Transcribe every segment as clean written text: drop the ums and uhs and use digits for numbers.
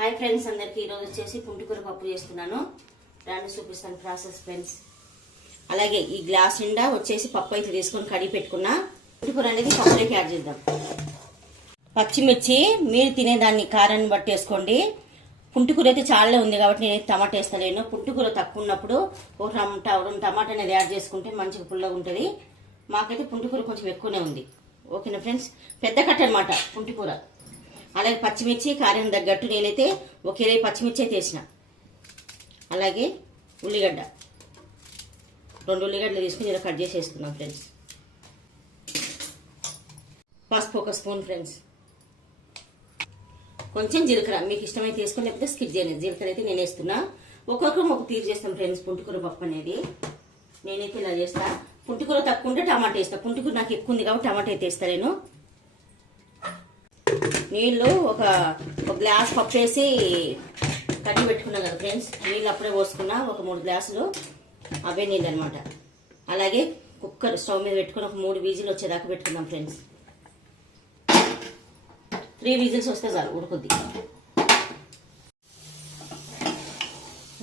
Hi friends, అందరికీ ఈరోజు వచ్చేసి పుంటికూర పప్పు చేస్తున్నాను. రాండి చూపిస్తాను ప్రాసెస్ ఫ్రెండ్స్. అలాగే ఈ గ్లాస్ నిండా వచ్చేసి పప్పు అయితే తీసుకొని కడిగి పెట్టుకున్నా. పుంటికూర అనేది పప్పులోకి యాడ్ చేద్దాం. పచ్చిమిర్చి మీరు తినేదాన్ని కారాన్ని బట్టి వేసుకోండి. పుంటికూర అయితే చాలా ఉంది కాబట్టి నేను టమాటా వేస్తలేను. పుంటికూర తక్కువ ఉన్నప్పుడు ఒక రెండు టమాటా అనేది యాడ్ చేసుకుంటే మంచిగా పుల్లగా ఉంటుంది. మాకైతే పుంటికూర కొంచెం ఎక్కువనే ఉంది. ఓకేనా ఫ్రెండ్స్, పెద్ద కట్ట అనమాట పుంటికూర. అలాగే పచ్చిమిర్చి కారం తగ్గట్టు నేనైతే ఒక 20 పచ్చిమిర్చి అయితే వేసిన. అలాగే ఉల్లిగడ్డ 2 ఉల్లిగడ్డలు తీసుకుని ఇలా కట్ చేసి వేసుకున్నాం ఫ్రెండ్స్. పసుపు 1 స్పూన్ ఫ్రెండ్స్. కొంచెం జీలకర్ర మీకు ఇష్టమైతే వేసుకొని, లేకపోతే స్కిప్ చేయలేదు. జీలకర్ర అయితే నేను వేస్తున్నా. ఒక్కొక్కరు ఒక తీరు చేస్తాం ఫ్రెండ్స్ పుంటికూర పప్పు అనేది. నేనైతే ఇలా చేస్తా. పుంటికూర తక్కువ ఉంటే టమాటా వేస్తా. పుంటికూర నాకు ఎక్కువ ఉంది కాబట్టి టమాటా అయితే వేస్తా నేను. నీళ్ళు ఒక గ్లాస్ పప్పు వేసి కడిగి పెట్టుకున్నాం కదా ఫ్రెండ్స్. నీళ్ళు అప్పుడే పోసుకున్నా, ఒక 3 గ్లాసులు అవే నీళ్ళు అనమాట. అలాగే కుక్కర్ స్టవ్ మీద పెట్టుకుని ఒక 3 విజిల్ వచ్చేదాకా పెట్టుకున్నాం ఫ్రెండ్స్. 3 విజిల్స్ వస్తే చాలు, ఉడుకుద్ది.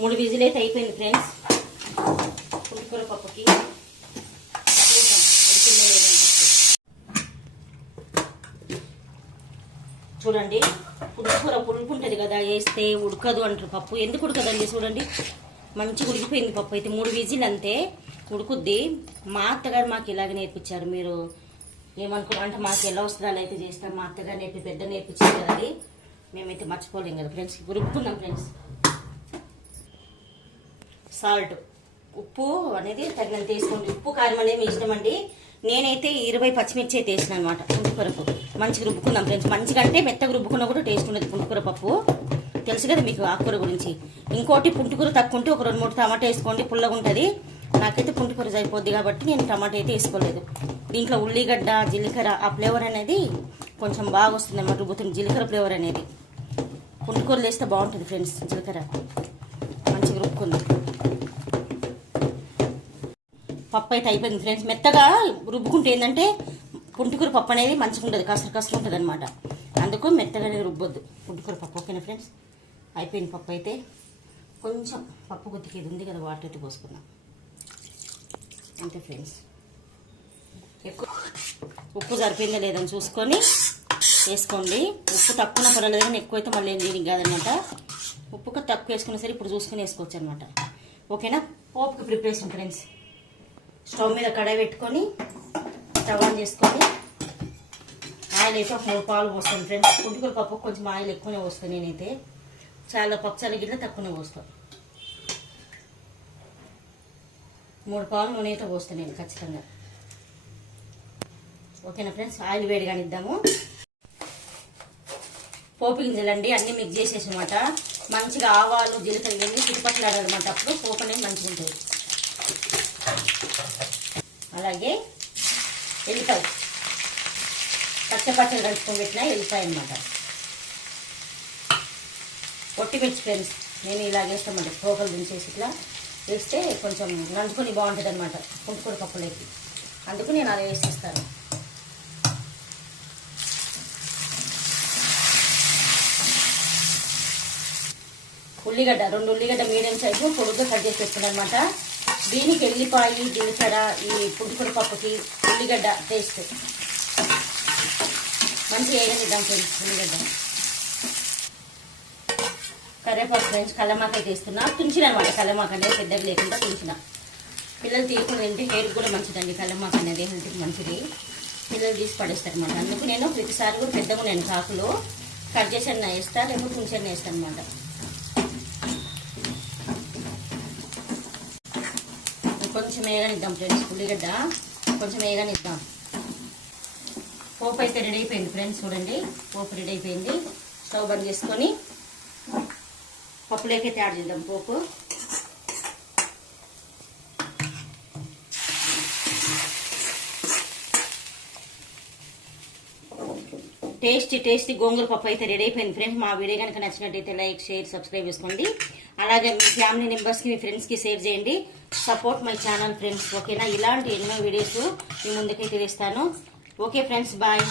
3 విజిల్ అయితే అయిపోయింది ఫ్రెండ్స్ పుంటికూర పప్పుకి. చూడండి, పుంటికూర పులుపు ఉంటుంది కదా, వేస్తే ఉడకదు అంటారు పప్పు. ఎందుకు ఉడకదండి? చూడండి, మంచిగా ఉడికిపోయింది పప్పు అయితే. 3 విజిల్ అంతే ఉడుకుద్ది. మా అత్తగారు మాకు ఇలాగ నేర్పించారు. మీరు ఏమనుకున్నా అంటే మాకు ఎలా వస్తుందో అలా అయితే చేస్తాం. మా అత్తగారు పెద్ద నేర్పించారు కదా, అది మేమైతే మర్చిపోలేం కదా ఫ్రెండ్స్. ఉడుకుతున్నాం ఫ్రెండ్స్. సాల్ట్, ఉప్పు అనేది తగినంత వేసుకోండి. ఉప్పు కారం అనేది మీ ఇష్టం అండి. నేనైతే 20 పచ్చిమిర్చి అయితే వేసిన అనమాట పుంటికూరకు. మంచిగా రుబ్బుకుందాం ఫ్రెండ్స్. మంచిగా అంటే మెత్తగా రుబ్బుకున్నా కూడా టేస్ట్ ఉండదు పుంటికూర పప్పు. తెలుసు కదా మీకు ఆకుకూర గురించి. ఇంకోటి, పుంటికూర తక్కువ ఉంటే ఒక 2-3 టమాటా వేసుకోండి, పుల్లగా ఉంటుంది. నాకైతే పుంటికూర సరిపోద్ది కాబట్టి నేను టమాటా అయితే వేసుకోలేదు. దీంట్లో ఉల్లిగడ్డ, జీలకర్ర ఆ ఫ్లేవర్ అనేది కొంచెం బాగా వస్తుంది అన్నమాట. రుబ్బుతుంది జీలకర్ర ఫ్లేవర్ అనేది. పుంటికూరలు వేస్తే బాగుంటుంది ఫ్రెండ్స్. జీలకర్ర మంచిగా రుబ్బుకుంది. పప్పు అయితే అయిపోయింది ఫ్రెండ్స్. మెత్తగా రుబ్బుకుంటే ఏంటంటే పుంటికూర పప్పు అనేది మంచిగా ఉంటుంది, కసరు ఉంటుంది అనమాట. అందుకు మెత్తగానే రుబ్బొద్దు పుంటికూర పప్పు. ఓకేనా ఫ్రెండ్స్, అయిపోయింది పప్పు అయితే. కొంచెం పప్పు కొద్దిగా ఉంది కదా, వాటర్ అయితే పోసుకుందాం అంతే ఫ్రెండ్స్. ఎక్కువ ఉప్పు సరిపోయిందా లేదని చూసుకొని వేసుకోండి. ఉప్పు తక్కువ పర్వాలేదు, కానీ ఎక్కువైతే మళ్ళీ ఏం దీనికి కాదనమాట. ఉప్పు తక్కువ వేసుకున్నా సరే ఇప్పుడు చూసుకొని వేసుకోవచ్చు అనమాట. ఓకేనా, పోపుకి ప్రిపరేషన్ ఫ్రెండ్స్. స్టవ్ మీద కడాయి పెట్టుకొని స్టవ్ ఆన్ చేసుకొని ఆయిల్ అయితే ఒక 3 పాలు పోస్తాను ఫ్రెండ్స్. పుంటికూర పప్పు కొంచెం ఆయిల్ ఎక్కువనే పోస్తాను నేనైతే. చాలా పప్పు చాలా గిట్ల తక్కువనే పోస్తాను. 3 పాలు నూనె అయితే పోస్తాను నేను ఖచ్చితంగా. ఓకేనా ఫ్రెండ్స్, ఆయిల్ వేడిగానే ఇద్దాము. పోపు గింజలండి అన్నీ మిక్స్ చేసేసి అనమాట. మంచిగా ఆవాలు, జీలకర్ర ఇవన్నీ చుట్టుపక్కలాడాలన్నమాట. అప్పుడు పోపు అనేది మంచిగా ఉంటుంది. అలాగే ఎల్లిపాయ, పచ్చపచ్చలు కలుపుకొని పెట్టిన ఎల్లిపాయ అనమాట. ఒట్టిమిర్చి ఫ్రెండ్స్, నేను ఇలా వేస్తామంటే పోకలు దించేసి ఇట్లా వేస్తే కొంచెం నంచుకొని బాగుంటుంది అనమాట పుంటికూర పప్పులోకి. అందుకు నేను అలా వేసేస్తాను. ఉల్లిగడ్డ 2 ఉల్లిగడ్డ మీడియం సైజు పొడుగ్గా కట్ చేసి పెట్టుకున్నాను అనమాట. దీనికి ఎల్లిపాయ, జీలకర్ర, ఈ పుంటికూర పప్పుకి ఉల్లిగడ్డ టేస్ట్ మంచిగా వేయనిద్దాం ఫ్రెండ్స్. ఉల్లిగడ్డ, కరివేపాకు ఫ్రెండ్స్. కల్లమాక అయితే వేస్తున్నా. తుంచిన అనమాట కల్లమాక అనేది, పెద్దగా లేకుండా తుంచిన. పిల్లలు తీయకుండా తింటే హెయిర్ కూడా మంచిదండి. కల్లమాక అనేది హెల్త్కి మంచిది. పిల్లలు తీసి పడేస్తారు అనమాట. అందుకు నేను ప్రతిసారి కూడా పెద్దగా నేను కాకులు కట్ చేసి అన్న వేస్తాను, లేకపోతే తుంచి అన్న వేస్తాను అనమాట. కొంచెం వేయగానిద్దాం ఫ్రెండ్స్. ఉల్లిగడ్డ కొంచెం వేయగానిద్దాం. పోపు అయితే రెడీ అయిపోయింది ఫ్రెండ్స్. చూడండి, పోపు రెడీ అయిపోయింది. స్టవ్ బంద్ చేసుకొని పప్పులోకి అయితే యాడ్ చేద్దాం పోపు. టేస్టీ గోంగూర పప్పు అయితే రెడీ అయిపోయింది ఫ్రెండ్స్. మా వీడియో కనుక నచ్చినట్టయితే లైక్, షేర్, సబ్స్క్రైబ్ చేసుకోండి. అలాగే మీ ఫ్యామిలీ మెంబర్స్కి, మీ ఫ్రెండ్స్కి షేర్ చేయండి. Support my channel friends. ఓకేనా, ఇలాంటి ఎన్నో వీడియోస్ మీ ముందుకైతే తెస్తాను. Okay friends, bye.